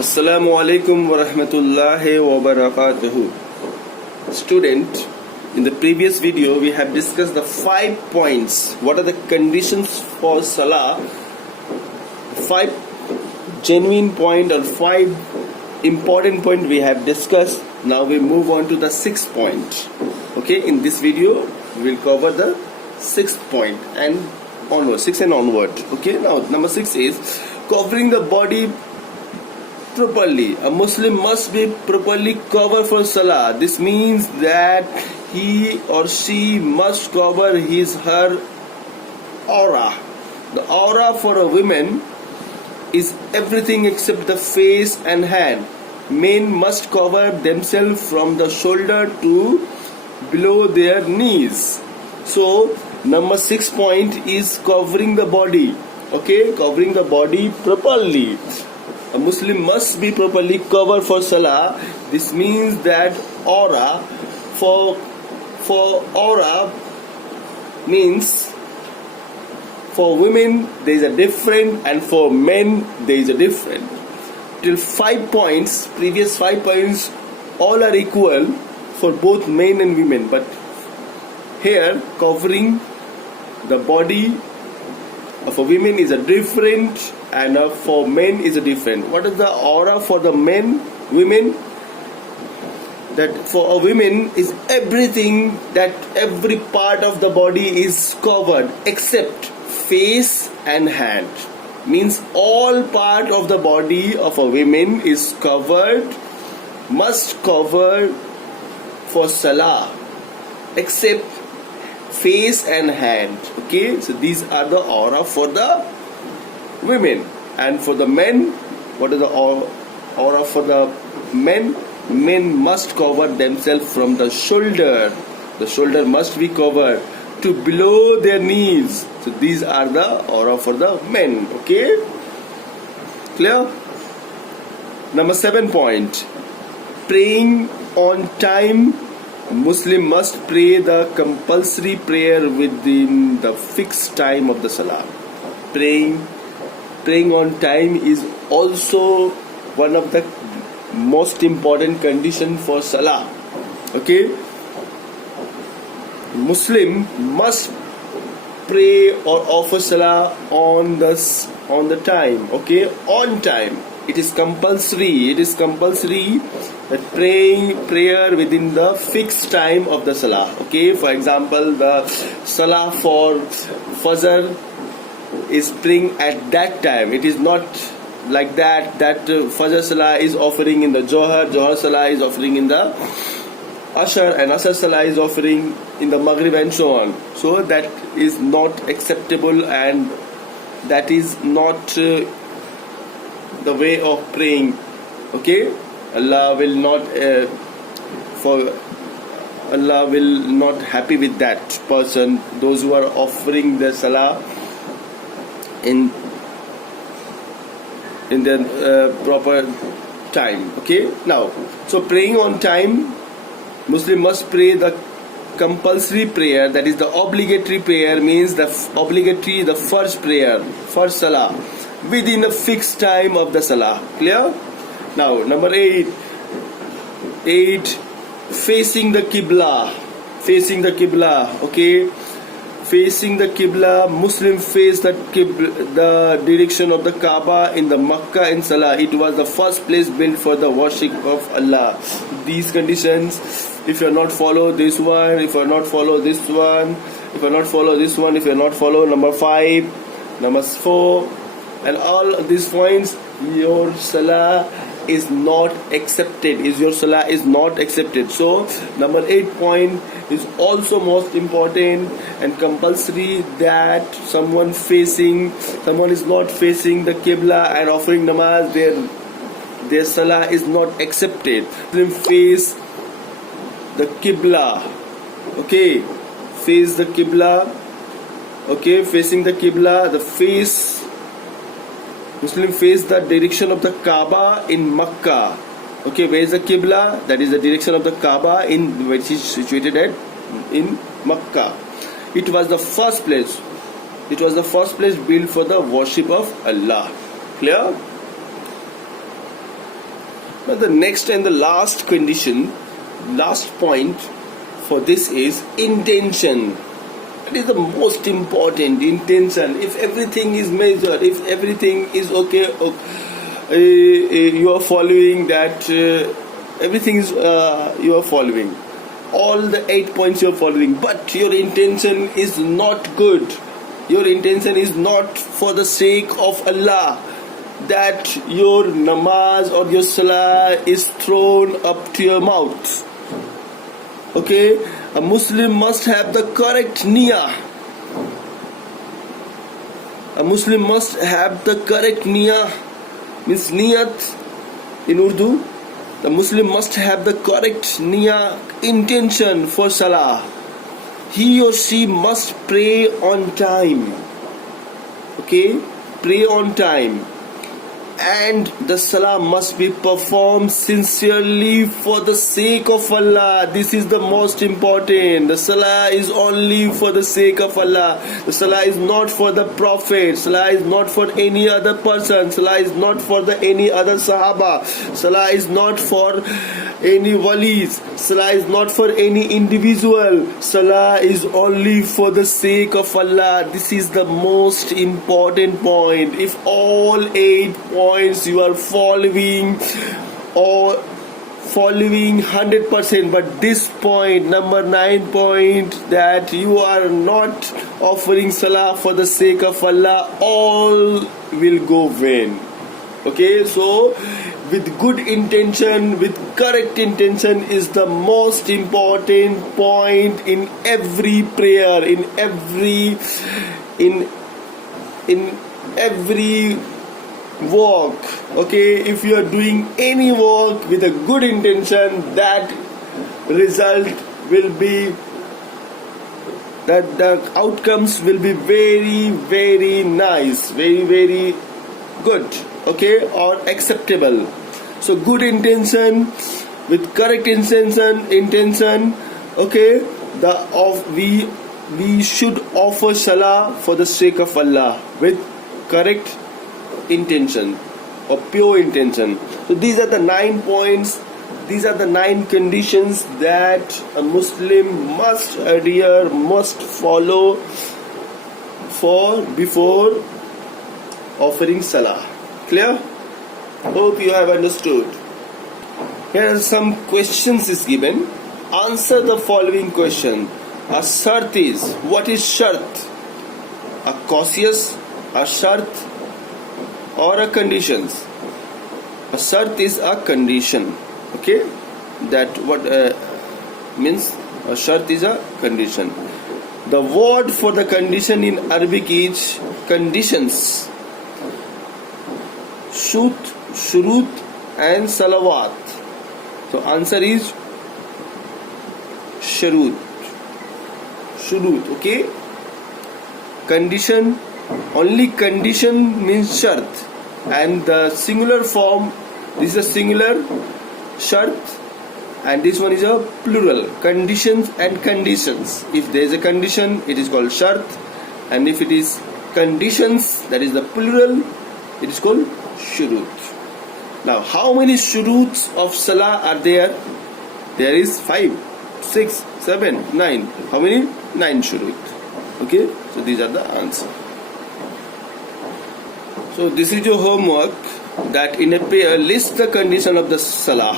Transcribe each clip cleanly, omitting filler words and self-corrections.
Assalamu alaikum wa rahmatullahi wa barakatuhu. Student, in the previous video we have discussed the 5 points. What are the conditions for Salah? 5 genuine point or 5 important point we have discussed. Now we move on to the 6th point. Okay, in this video we will cover the 6th point and onward, 6 and onward. Okay, now number 6 is covering the body properly. A Muslim must be properly covered for Salah. This means that he or she must cover her aura. The aura for a woman is everything except the face and hand. Men must cover themselves from the shoulder to below their knees. So number 6 point is covering the body. Okay, covering the body properly. A Muslim must be properly covered for Salah. This means that aura for aura means for women there is a different and for men there is a different. Till 5 points, previous 5 points all are equal for both men and women, but here covering the body of a woman is a different and for men is a different. What is the aura for the women? That for a woman is everything, that every part of the body is covered except face and hand. Means all part of the body of a woman is covered, must cover for Salah except face and hand. Okay, so these are the aura for the women. And for the men, what is the aura for the men? Men must cover themselves from the shoulder. The shoulder must be covered to below their knees. So these are the aura for the men. Okay, clear? Number 7 point, praying on time. Muslim must pray the compulsory prayer within the fixed time of the Salah. Praying on time is also one of the most important condition for Salah. Okay, Muslim must pray or offer Salah on the time. Okay, on time. It is compulsory. It is compulsory that prayer within the fixed time of the Salah. Okay, for example, the Salah for Fajr is praying at that time. It is not like that Fajr Salah is offering in the Johar Salah is offering in the Asr, and Asr Salah is offering in the Maghrib and so on. So that is not acceptable and that is not the way of praying. Okay, Allah will not happy with that person, those who are offering the Salah in the proper time. Okay, now so praying on time, Muslim must pray the compulsory prayer, that is the obligatory prayer, means the first prayer, first Salah within a fixed time of the Salah. Clear? Now number 8, facing the Qibla. Okay, facing the Qibla. Muslim face the direction of the Kaaba in the Makkah in Salah. It was the first place built for the worship of Allah. These conditions, if you are not follow this one, if you are not follow this one, if you are not follow this one, if you are not follow number 5, number 4, and all these points, your Salah is not accepted. Your Salah is not accepted. So number 8 point is also most important and compulsory, that someone is not facing the Qibla and offering namaz, their Salah is not accepted. Muslim face the Qibla. Okay, face the Qibla. Okay, facing the Qibla, the face. Muslim face the direction of the Kaaba in Makkah. Okay, where is the Qibla? That is the direction of the Kaaba which is situated in Makkah. It was the first place built for the worship of Allah. Clear? But the next and the last condition, last point for this is intention. It is the most important, intention. If everything is measured, if everything is okay, you are following that, everything is you are following. All the 8 points you are following, but your intention is not good. Your intention is not for the sake of Allah, that your namaz or your salah is thrown up to your mouth. Okay, a Muslim must have the correct niyyah. A Muslim must have the correct niyyah, means niyat in Urdu. The Muslim must have the correct niyyah, intention for salah. He or she must pray on time. Okay, pray on time. And the salah must be performed sincerely for the sake of Allah. This is the most important. The salah is only for the sake of Allah. The salah is not for the Prophet. Salah is not for any other person. Salah is not for any other Sahaba. Salah is not for any walis. Salah is not for any individual. Salah is only for the sake of Allah. This is the most important point. If all 8 points you are following, or following 100%, but this point, number 9 point, that you are not offering salah for the sake of Allah, all will go vain. Okay, so with good intention, with correct intention is the most important point in every prayer, in every work. Okay, if you are doing any work with a good intention, that result will be, that the outcomes will be very, very nice, very, very good, okay, or acceptable. So good intention with correct intention, okay, we should offer salah for the sake of Allah with correct intention or pure intention. So these are the 9 points, these are the 9 conditions that a Muslim must adhere, must follow before offering salah. Clear? Hope you have understood. Here are some questions is given. Answer the following question. A shart is, what is shart? A cautious, a shart, or a conditions? A shart is a condition. Okay, that what means a shart is a condition. The word for the condition in Arabic is conditions. Shut, shurut, and salawat. So answer is shurut. Shurut. Okay. Condition. Only condition means shart, and the singular form, this is a singular shart, and this one is a plural, conditions and conditions. If there is a condition, it is called shart, and if it is conditions, that is the plural, it is called shurut. Now, how many shuruts of salah are there? There is 5, 6, 7, 9. How many? 9 shurut. Okay, so these are the answers. So this is your homework, that in a pair list the condition of the salah.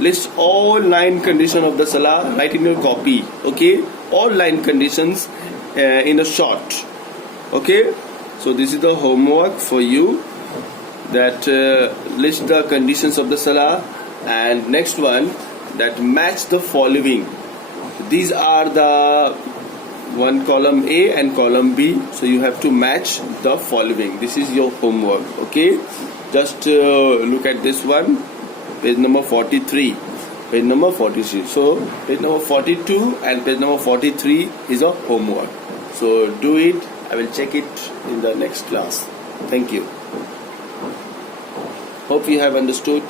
List all 9 conditions of the salah, write in your copy. Okay, all 9 conditions in a short. Okay, so this is the homework for you, that list the conditions of the salah, and next one, that match the following. These are the one column A and column B, so you have to match the following. This is your homework. Okay, just look at this one, page number 43, page number 43. So page number 42 and page number 43 is a homework. So do it. I will check it in the next class. Thank you. Hope you have understood.